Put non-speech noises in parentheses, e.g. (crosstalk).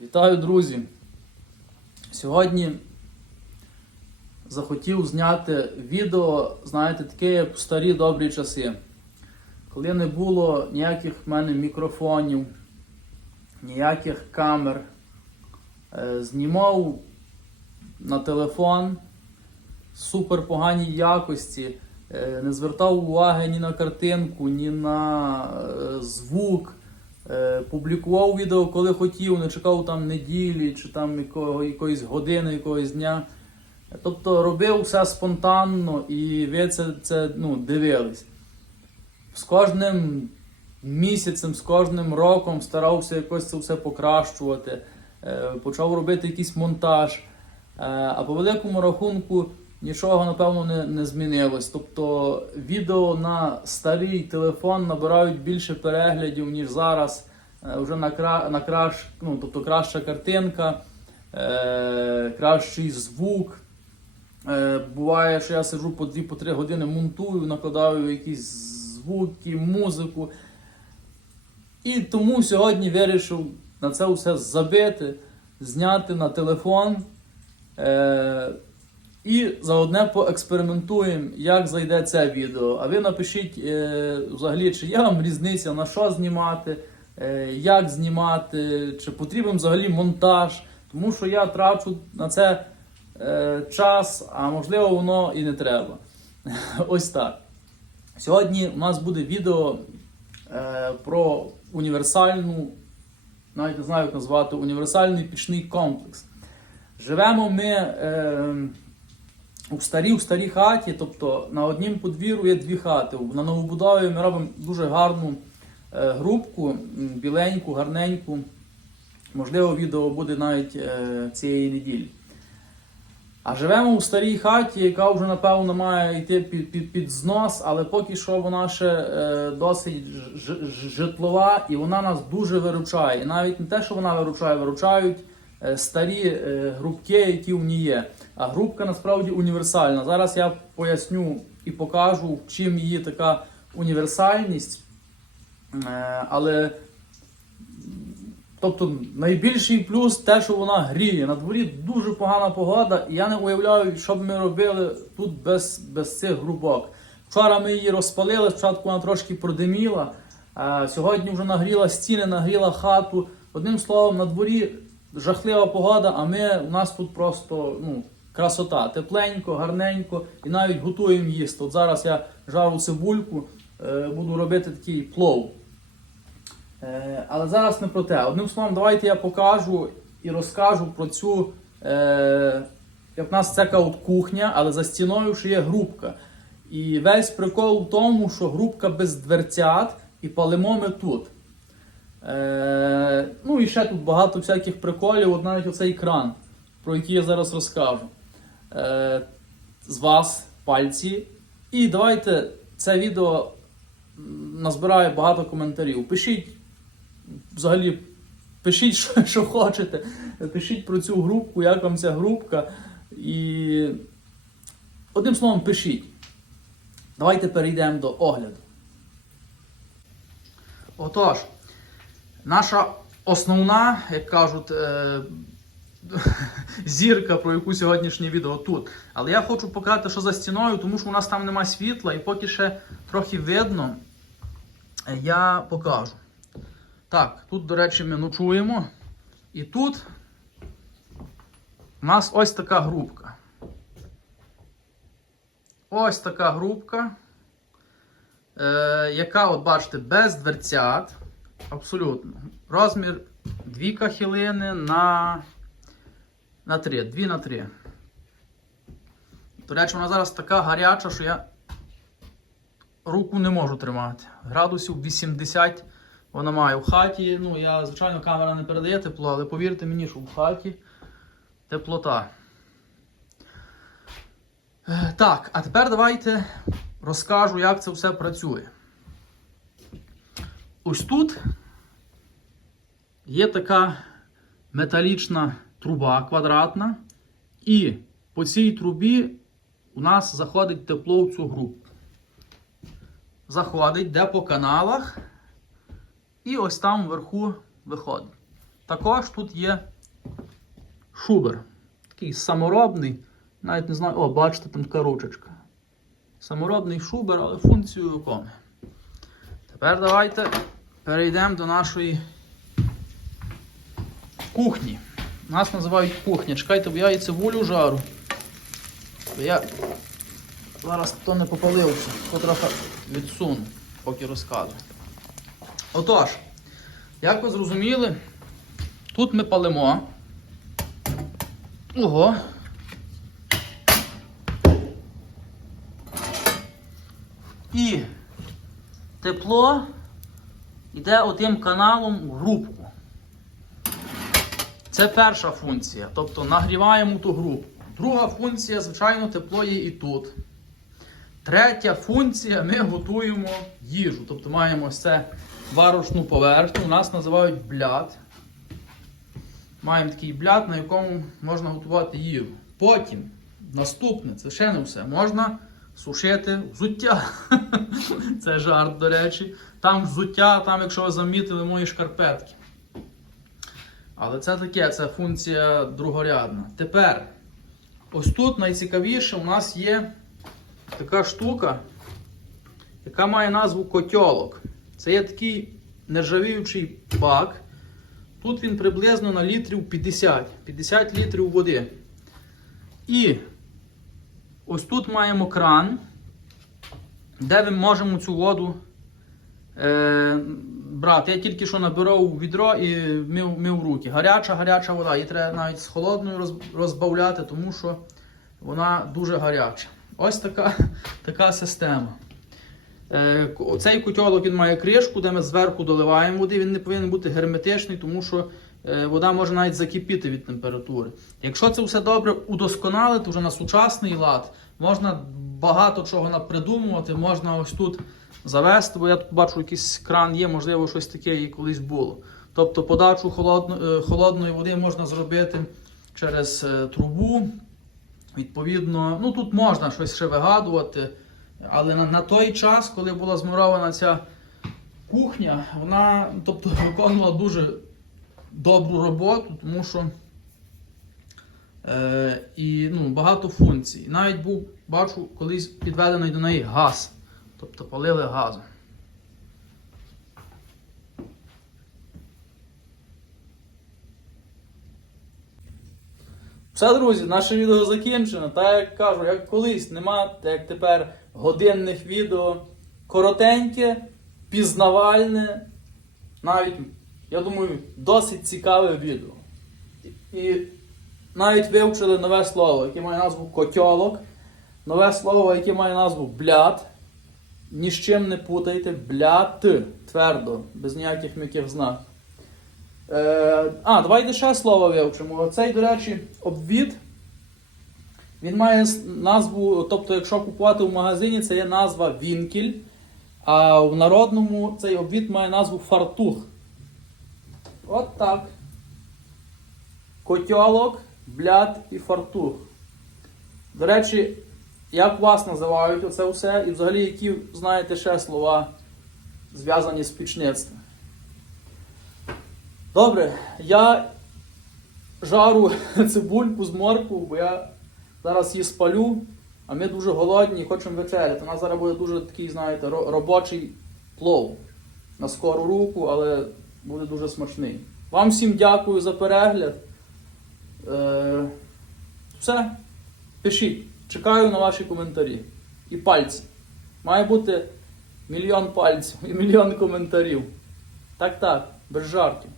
Вітаю, друзі! Сьогодні захотів зняти відео, знаєте, таке як в старі добрі часи, коли не було ніяких в мене мікрофонів, ніяких камер. Е, Знімав на телефон супер поганій якості, е, не звертав уваги ні на картинку, ні на е, звук. Е, Публікував відео, коли хотів, не чекав там неділі чи там якоїсь години, якогось дня. Тобто робив все спонтанно і ви це, це ну, дивились. З кожним місяцем, з кожним роком старався якось це все покращувати. Е, Почав робити якийсь монтаж. Е, А по великому рахунку нічого, напевно, не, не змінилось. Тобто відео на старий телефон набирають більше переглядів, ніж зараз. Е, Вже на, кра... на кращ... ну, тобто краща картинка, е... кращий звук. Е, Буває, що я сиджу по 2-3 години монтую, накладаю якісь звуки, музику. І тому сьогодні вирішив на це все забити, зняти на телефон. Е, і заодне поекспериментуємо, як зайде це відео. А ви напишіть е, взагалі, чи є вам різниця, на що знімати, е, як знімати, чи потрібен взагалі монтаж. Тому що я трачу на це е, час, а можливо воно і не треба. (laughs) Ось так. Сьогодні у нас буде відео е, про універсальну, навіть не знаю, як назвати, універсальний пічний комплекс. Живемо ми е, у старій у старій хаті, тобто на однім подвір'ю є дві хати. На новобудові ми робимо дуже гарну е, грубку, біленьку, гарненьку. Можливо, відео буде навіть е, цієї неділі. А живемо у старій хаті, яка вже, напевно, має йти під, під, під знос, але поки що вона ще е, досить ж, ж- житлова і вона нас дуже виручає. І навіть не те, що вона виручає, виручають е, старі е, грубки, які в ній є. А грубка насправді універсальна. Зараз я поясню і покажу, в чим її така універсальність. Е, але Тобто найбільший плюс те, що вона гріє. На дворі дуже погана погода, і я не уявляю, що б ми робили тут без, без цих грубок. Вчора ми її розпалили, спочатку вона трошки продиміла, сьогодні вже нагріла стіни, нагріла хату. Одним словом, на дворі жахлива погода, а ми у нас тут просто ну, красота. Тепленько, гарненько і навіть готуємо їсти. От зараз я жару цибульку, е, буду робити такий плов. Е, Але зараз не про те. Одним словом, давайте я покажу і розкажу про цю. Е, як в нас це кухня, але за стіною ще є грубка. І весь прикол в тому, що грубка без дверцят і палимо ми тут. Ну і ще тут багато всяких приколів, от навіть оцей кран, про який я зараз розкажу. Е, з вас пальці. І давайте це відео назбирає багато коментарів. Пишіть взагалі пишіть, що, що хочете. Пишіть про цю групку, як вам ця групка. І одним словом, пишіть. Давайте перейдемо до огляду. Отож, наша основна, як кажуть, е, зірка, про яку сьогоднішнє відео тут. Але я хочу показати, що за стіною, тому що у нас там немає світла, і поки ще трохи видно, я покажу. Так, тут, до речі, ми ночуємо. І тут у нас ось така грубка. Ось така грубка, е, яка, от бачите, без дверцят. Абсолютно. Розмір 2 кахілини на, на 3. 2 на 3. До речі, вона зараз така гаряча, що я руку не можу тримати. Градусів 80 вона має в хаті. Ну, я, звичайно, камера не передає тепло, але повірте мені, що в хаті теплота. Е, Так, а тепер давайте розкажу, як це все працює. Ось тут є така металічна труба квадратна, і по цій трубі у нас заходить тепло в цю групу. Заходить, де по каналах, і ось там вверху виходить. також тут є шубер. Такий саморобний. Навіть не знаю, о, бачите, там така ручечка. Саморобний шубер, але функцію виконує. Тепер давайте перейдемо до нашої кухні. Нас називають кухня. Чекайте, бо я і цибулю жару. Бо я зараз то не попалився, то трохи відсуну, поки розказую. Отож, як ви зрозуміли, тут ми палимо. Ого. І тепло йде отим каналом в грубку. Це перша функція, тобто нагріваємо ту групу. Друга функція, звичайно, тепло є і тут. Третя функція ми готуємо їжу. Тобто маємо ось це варочну поверхню, у нас називають бляд. Маємо такий бляд, на якому можна готувати їжу. Потім, наступне, це ще не все, можна сушити взуття. (laughs) Це жарт, до речі. Там взуття, там, якщо ви замітили, мої шкарпетки. Але це таке, це функція другорядна. Тепер, ось тут найцікавіше у нас є така штука, яка має назву котьолок. Це є такий нержавіючий бак. Тут він приблизно на літрів 50, 50 літрів води. І ось тут маємо кран, де ми можемо цю воду е, брати. Я тільки що набирав відро і мив, мив руки. Гаряча, гаряча вода. Її треба навіть з холодною розбавляти, тому що вона дуже гаряча. Ось така, (laughs) така система. Е, Цей котелок він має кришку, де ми зверху доливаємо води. Він не повинен бути герметичний, тому що вода може навіть закипіти від температури. Якщо це все добре удосконалити вже на сучасний лад, можна багато чого напридумувати, можна ось тут завести, бо я тут бачу, якийсь кран є, можливо, щось таке і колись було. Тобто подачу е, холодної води можна зробити через е, трубу. Відповідно, ну тут можна щось ще вигадувати, але на, на той час, коли була змурована ця кухня, вона тобто, (laughs) виконувала дуже добру роботу, тому що е, і ну, багато функцій. Навіть був, бачу, колись підведений до неї газ. Тобто палили газом. Все, друзі, наше відео закінчено. Так як кажу, як колись нема, так як тепер годинних відео. Коротеньке, пізнавальне, навіть, я думаю, досить цікаве відео. І навіть вивчили нове слово, яке має назву котьолок, нове слово, яке має назву бляд. Ні з чим не путайте, бляд, твердо, без ніяких м'яких знаків. Е, а, давайте ще слово вивчимо. Оцей, до речі, обвід. Він має назву, тобто, якщо купувати в магазині, це є назва вінкіль. А в народному цей обвід має назву фартух. От так. Котьолок, бляд і фартух. До речі, як вас називають оце все? І взагалі, які знаєте ще слова зв'язані з пічництвом? Добре, я жару (laughs) цибульку з моркву, бо я зараз її спалю, а ми дуже голодні і хочемо вечеряти. У нас зараз буде дуже такий, знаєте, робочий плов на скору руку, але буде дуже смачний. Вам всім дякую за перегляд. Е, все, пишіть. Чекаю на ваші коментарі. І пальці. Має бути мільйон пальців і мільйон коментарів. Так, так, без жартів.